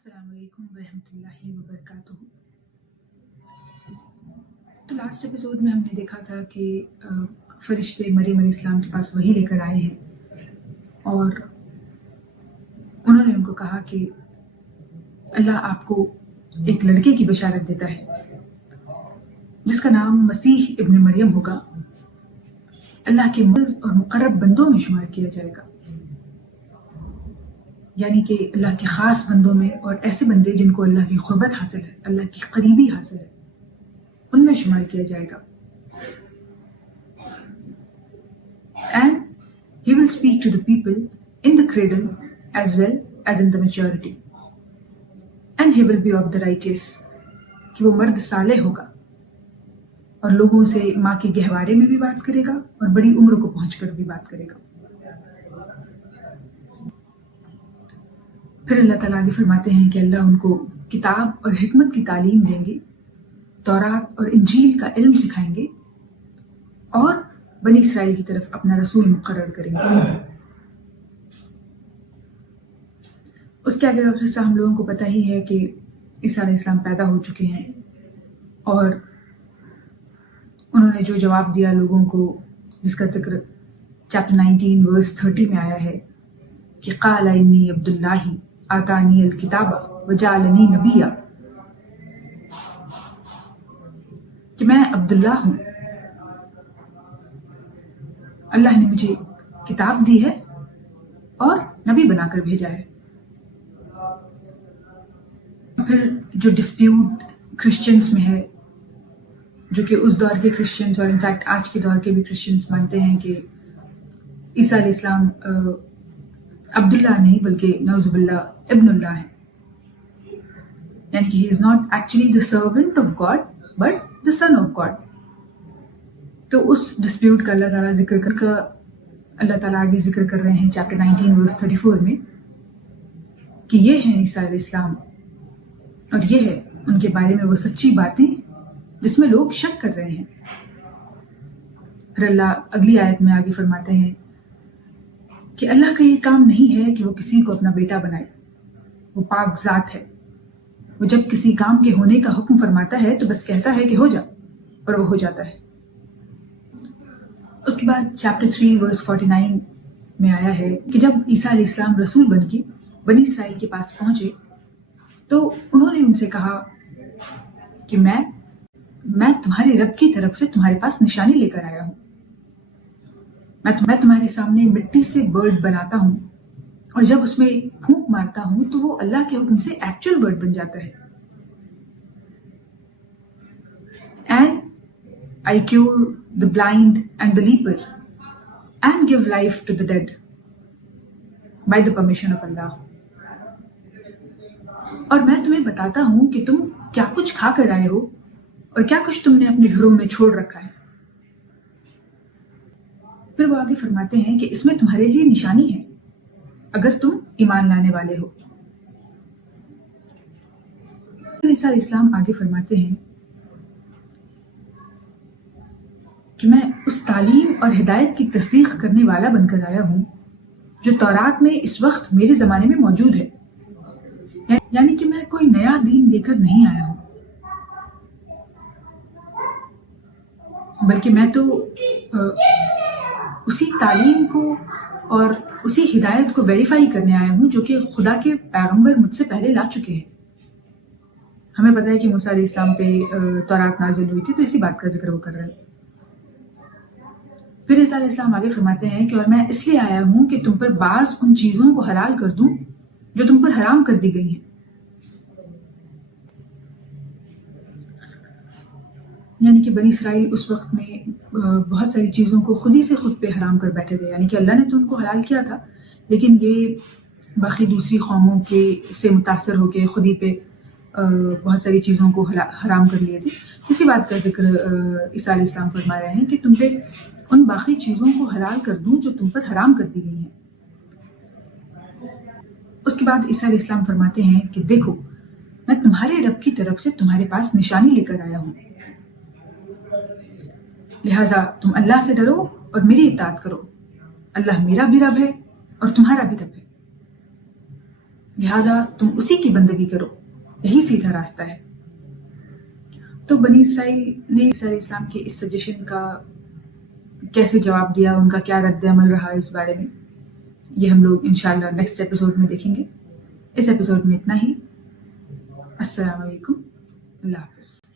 अस्सलाम वालेकुम रहमतुल्लाहि व बरकातुहू। तो लास्ट एपिसोड में हमने देखा था कि फरिश्ते मरियम अलैहिस्सलाम के पास वही लेकर आए हैं और उन्होंने उनको कहा कि अल्लाह आपको एक लड़के की बशारत देता है जिसका नाम मसीह इब्न मरियम होगा। अल्लाह के मुअज़्ज़ज़ और मुक़र्रब बंदों में शुमार किया जाएगा, यानी कि अल्लाह के ख़ास बंदों में, और ऐसे बंदे जिनको अल्लाह की क़ुर्बत हासिल है, अल्लाह की करीबी हासिल है, उनमें शुमार किया जाएगा। And he will speak to the people in the cradle as well as in the maturity, and he will be of the righteous, कि वो मर्द सालेह होगा और लोगों से माँ के गहवारे में भी बात करेगा और बड़ी उम्र को पहुंचकर भी बात करेगा। फिर अल्लाह ताला आगे फरमाते हैं कि अल्लाह उनको किताब और हिकमत की तालीम देंगे, तौरात और इंजील का इल्म सिखाएंगे और बनी इसराइल की तरफ अपना रसूल मुकर्रर करेंगे। उसके आगे का किस्सा हम लोगों को पता ही है कि ईसा अलैहिस्सलाम पैदा हो चुके हैं और उन्होंने जो जवाब दिया लोगों को, जिसका जिक्र चैप्टर 19 वर्स 30 में आया है कि क़ाला इन्नी अब्दुल्लाही आतानी अल किताबा व जालनी नबिया, कि मैं अब्दुल्ला हूँ, अल्लाह ने मुझे किताब दी है और नबी बनाकर भेजा है। फिर जो डिस्प्यूट क्रिश्चियंस में है, जो कि उस दौर के क्रिश्चियंस और इनफैक्ट आज के दौर के भी क्रिश्चियंस मानते हैं कि ईसा अलैहिस्सलाम अब्दुल्ला नहीं बल्कि नौजुबिल्लाह इब्नुल्लाह है, यानी कि he is not actually the servant of God but the son of God. तो उस डिस्प्यूट का अल्लाह ताला आगे जिक्र कर रहे हैं चैप्टर 19 वर्स 34 में कि ये हैं ईसा अलैहिस्सलाम और ये है उनके बारे में वो सच्ची बातें जिसमें लोग शक कर रहे हैं। फिर अल्लाह अगली आयत में आगे फरमाते हैं कि अल्लाह का ये काम नहीं है कि वो किसी को अपना बेटा बनाए, वो पाक ज़ात है। वो जब किसी काम के होने का हुक्म फरमाता है तो बस कहता है कि हो जा, और वो हो जाता है। उसके बाद चैप्टर 3 वर्स 49 में आया है कि जब ईसा अलैहिस्सलाम रसूल बनके बनी इसराइल के पास पहुंचे तो उन्होंने उनसे कहा कि मैं तुम्हारे रब की तरफ से तुम्हारे पास निशानी लेकर आया हूं। मैं तुम्हारे सामने मिट्टी से बर्ड बनाता हूं और जब उसमें फूंक मारता हूं तो वो अल्लाह के हुक्म से एक्चुअल बर्ड बन जाता है। And I cure the blind and the leper and give life to the dead by the permission of Allah. और मैं तुम्हें बताता हूं कि तुम क्या कुछ खा कर आए हो और क्या कुछ तुमने अपने घरों में छोड़ रखा है। फिर वो आगे फरमाते हैं कि इसमें तुम्हारे लिए निशानी है अगर तुम ईमान लाने वाले हो। ईसा अलैहिस्सलाम आगे फरमाते हैं कि मैं उस तालीम और हिदायत की तस्दीक करने वाला बनकर आया हूं जो तौरात में इस वक्त मेरे जमाने में मौजूद है, यानी कि मैं कोई नया दीन लेकर नहीं आया हूं, बल्कि मैं तो उसी तालीम को और उसी हिदायत को वेरीफाई करने आया हूं जो कि खुदा के पैगंबर मुझसे पहले ला चुके हैं। हमें पता है कि मूसा अलैहिस्सलाम पे तौरात नाजिल हुई थी, तो इसी बात का जिक्र वो कर रहे हैं। फिर ईसा अलैहिस्सलाम आगे फरमाते हैं कि और मैं इसलिए आया हूं कि तुम पर बाज उन चीजों को हलाल कर दूं जो तुम पर हराम कर दी गई हैं। यानी कि बनी इसराइल उस वक्त में बहुत सारी चीज़ों को खुद ही से खुद पे हराम कर बैठे थे, यानी कि अल्लाह ने तो उनको हलाल किया था लेकिन ये बाकी दूसरी कौमों के से मुतासर होके खुद ही पे बहुत सारी चीज़ों को हराम कर लिए थे। इसी बात का जिक्र ईसा अलैहिस्सलाम फरमा रहे हैं कि तुम पे उन बाकी चीज़ों को हलाल कर दूं जो तुम पर हराम कर दी गई हैं। उसके बाद ईसा अलैहिस्सलाम फरमाते हैं कि देखो मैं तुम्हारे रब की तरफ से तुम्हारे पास निशानी लेकर आया हूँ, लिहाजा तुम अल्लाह से डरो और मेरी इताअत करो। अल्लाह मेरा भी रब है और तुम्हारा भी रब है। لہٰذا تم اسی کی بندگی کرو، یہی سیدھا راستہ ہے۔ تو بنی اسرائیل نے عیسیٰ علیہ السلام کے اس سجیشن کا کیسے جواب دیا، ان کا کیا رد عمل رہا اس بارے میں، یہ ہم لوگ انشاءاللہ نیکسٹ ایپیسوڈ میں دیکھیں گے۔ اس ایپیسوڈ میں اتنا ہی۔ السلام علیکم، اللہ حافظ۔